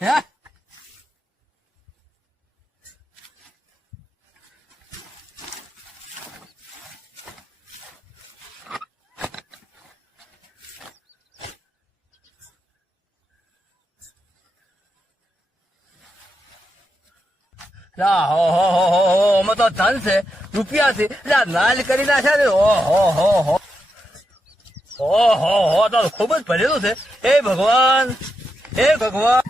હે હો તો ધન છે રૂપિયા છે એટલે નાલ કરી નાખ્યા છે હો તો ખૂબ જ ભરેલું છે. હે ભગવાન હે ભગવાન.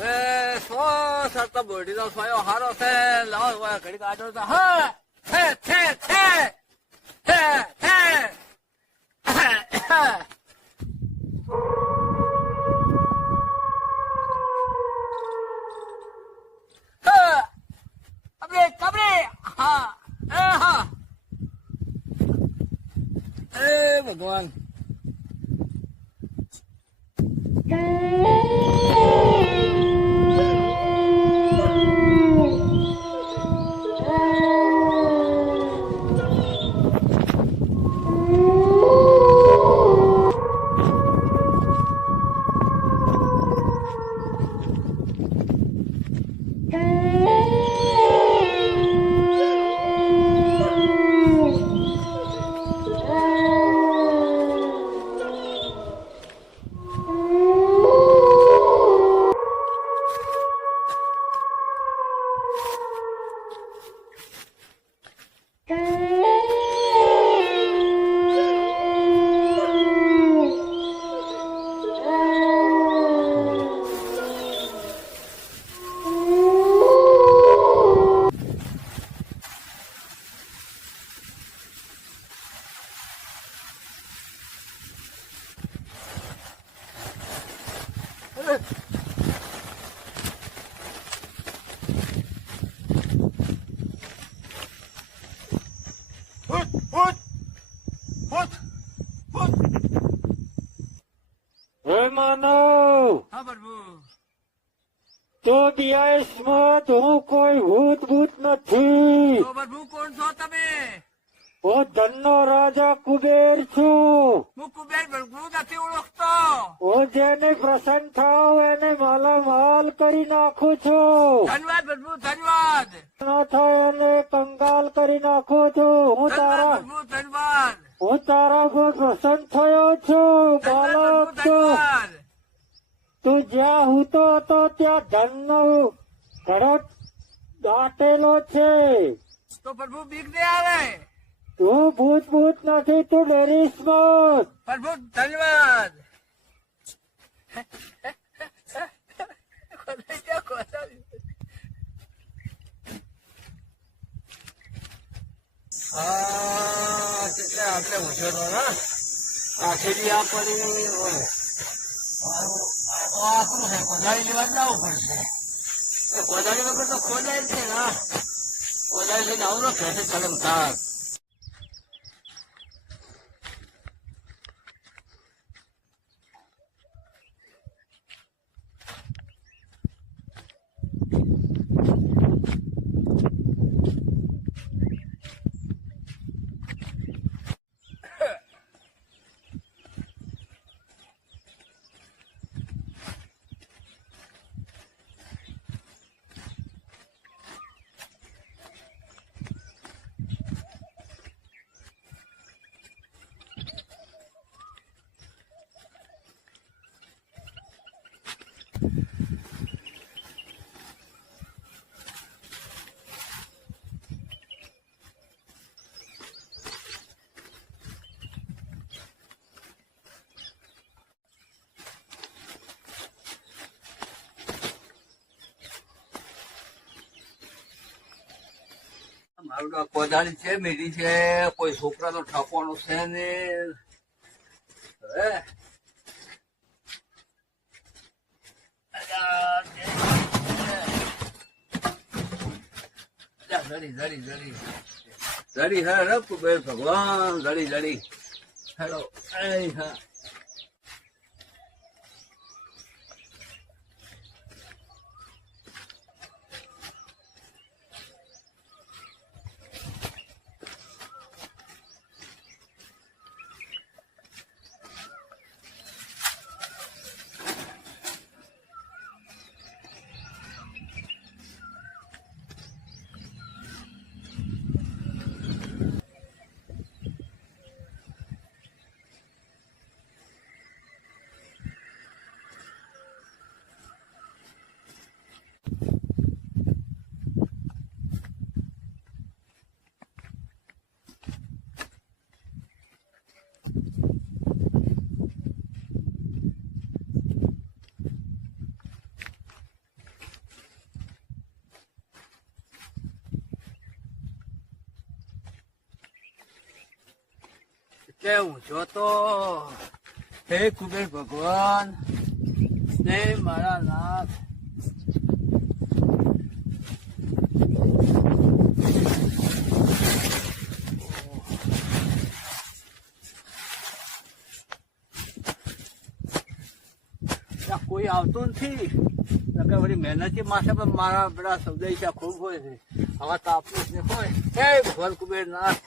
હવે સો સરતો બોડી નો સોયો હારો છે. લાવો ઘડી કાઢો તો હા હે છે છે હે હે કબરે હા હા એ ભગવાન. હે માનવ, હા પ્રભુ. તો દિયાસમાં તો હું કોઈ ભૂત ભૂત નથી. તો પ્રભુ કોણ છો તમે? હું ધનનો રાજા કુબેર છું. હું કુબેર પ્રભુ નથી ઓળખતો. હું જેને પ્રસન્ન થાવ એને માલામાલ કરી નાખું છું. ધન્યવાદ પ્રભુ ધન્યવાદ. ના થાય એને કંગાલ કરી નાખું છું. ધન્યવાદ પ્રભુ ધન્યવાદ. હું તારા પર પ્રસન્ન થયો છું. બાળક છું. ધન્યવાદ. તું જ્યાં હૂતો હતો ત્યાં ધનનો ઘડો દાટેલો છે. તો પ્રભુ બીક નહીં આવે. તું ભૂત ભૂત નથી, તું ડરીશ મત. પ્રભુ ધન્યવાદ. કેટલા આપણે ઉછેરો ના આખેરી આ પડી હોય. આપણું છે કોદાળી લેવા જવું પડશે. કોદાળી વગર તો ખોદાય છે ને. કોદાળી લઈને આવું ને ઘરે ચલમ થાક. મારું તો કોદાળી છે, મીઠી છે, કોઈ છોકરાનો ઠાપવાનો છે ને. હે જડી જડી જડી જડી હે કુબેર ભગવાન જડી જડી હેલો એ હા કેવું જોતો હે કુબેર ભગવાન હે મારા નાથ કોઈ આવતું નથી વળી મહેનતી માસે પણ મારા બધા સૌદૈયા ખૂબ હોય છે આવા તાપસ ને હોય હે ભગવાન કુબેર નાથ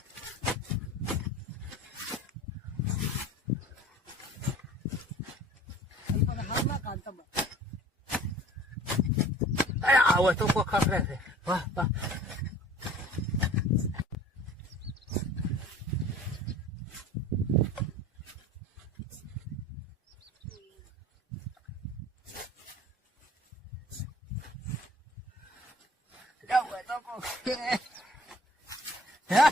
આવો તો કોઈ ખખડે છે વાહ વાહ હે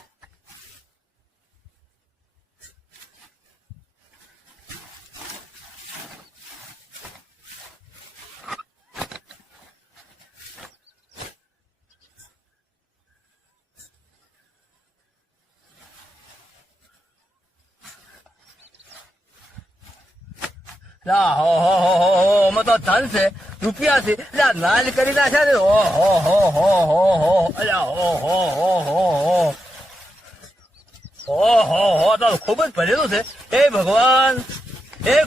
હો તો ધન છે રૂપિયા છે એટલે લાલ કરી નાખ્યા છે હો તો ખૂબ જ ભરેલું છે હે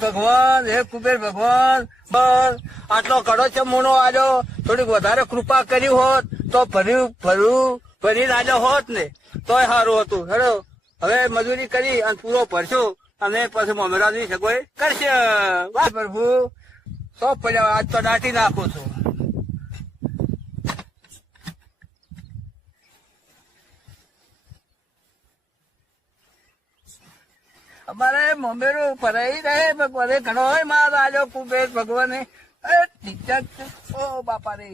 ભગવાન હે કુબેર ભગવાન બસ આટલો કડો ચમોનો આવ્યો થોડીક વધારે કૃપા કરી હોત તો ભરી આવ્યો હોત ને તોય સારું હતું હેડો હવે મજૂરી કરી અને પૂરો ભરશું અને પછી મમરાની સગવડ કરશે વાહ પ્રભુ સો પડ્યા આજ તો દાટી નાખું છું અમારે મમેરું ભરાઈ રહે ભગવાને ઘણો હોય માર આજો કુબેર ભગવાને ઓ બાપા રે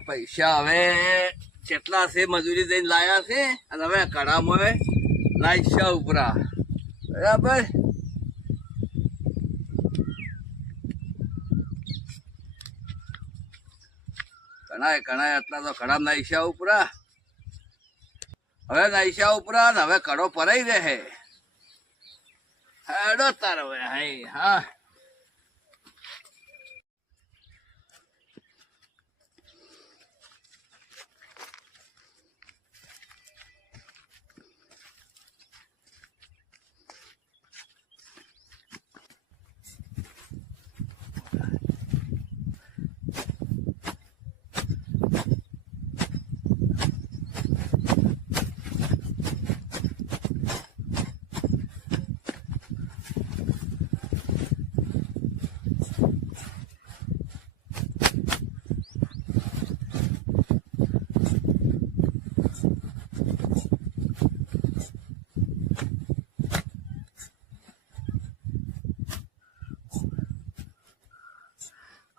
પૈસા હવે કેટલા છે મજૂરી દઈને લાયા છે અને હવે કડામાં લાઈશા ઉપરા બરાબર ઘણા એટલા તો કડા નાઈશા ઉપરા હવે નાઈશા ઉપરા ને હવે કડો પરાઈ રહે હેડો તારો હા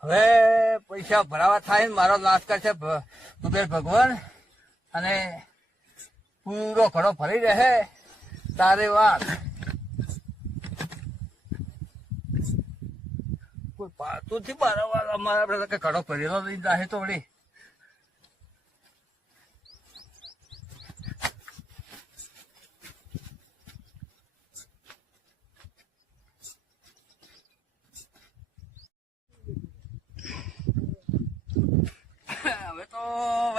હવે પૈસા ભરાવા થાય ને મારો નાશ કરશે કુબેર ભગવાન અને પૂરો ઘડો ભરી રહે તારે વાત કોઈ પાતું થી મારા ઘડો ભરેલો લઈ જાય તો વળી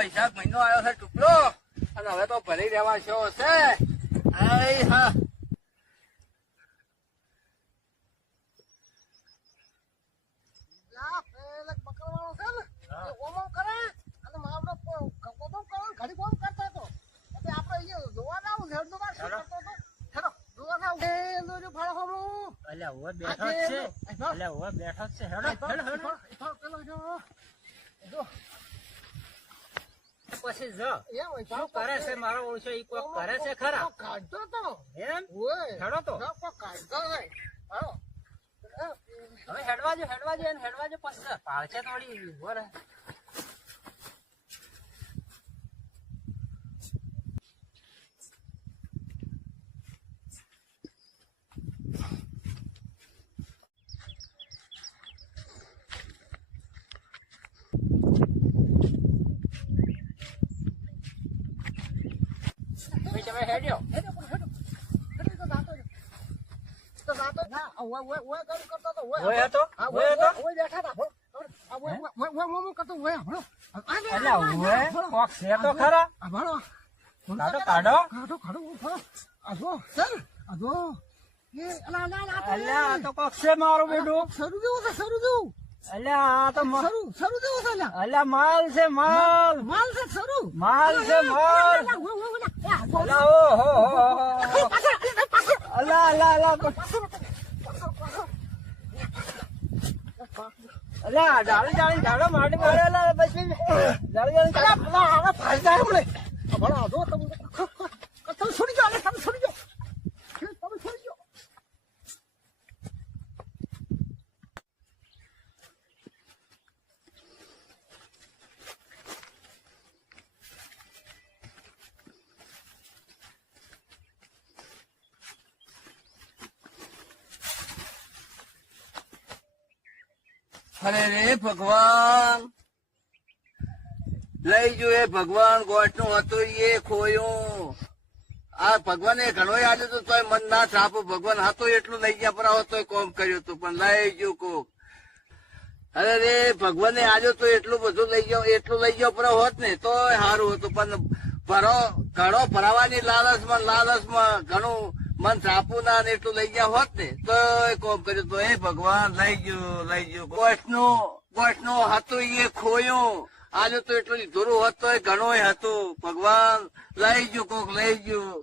વૈશાખ મહિનો આવ્યો છે ટુકડો, અને હવે તો ભરી રહેવા શો છે. આય હા અલ્યા હવે બેઠો જ છે, અલ્યા હવે બેઠો જ છે. હેડો પછી શું કરે છે મારો ઓળશો? ઈ કોક કરે છે ખરા? એમ હેડો તો હવે હેડવાજો એને હેડવાજો. પછી પાળશે થોડી ઉભો રહે. તમે હેડ્યો મારું બેટું અલ્યા આ તો અલ્યા માલ છે માલ છે માલ. અલ્યા ઓહો અલ્યા ડાળી ઝાડો માટી મારેલા પછી ડાળી છોડી જાઓ તમે છોડી જાઓ. અરે રે ભગવાન, લઈ જો એ ભગવાન ગોઠનું હતું એ ખોયું. આ ભગવાને ઘણો યાદ હતું તોય મન ના છાપું. ભગવાન હતું એટલું લઈ ગયા પર તોય કોમ કર્યું હતું, પણ લઈ ગયું કોક. અરે રે ભગવાને આવ્યો તો એટલું બધું લઈ ગયો પર હોત ને તો સારું હતું. પણ ઘણો ભરાવાની લાલચમાં ઘણું મન છાપું ના એટલું લઈ ગયા હોત ને તો કોમ કર્યું તો. એ ભગવાન લઈ ગયું ગોઠનું હતું એ ખોયું. આજે તો એટલું લીધું હોત તો ઘણું હતું. ભગવાન લઈ ગયું કોક લઈ ગયું.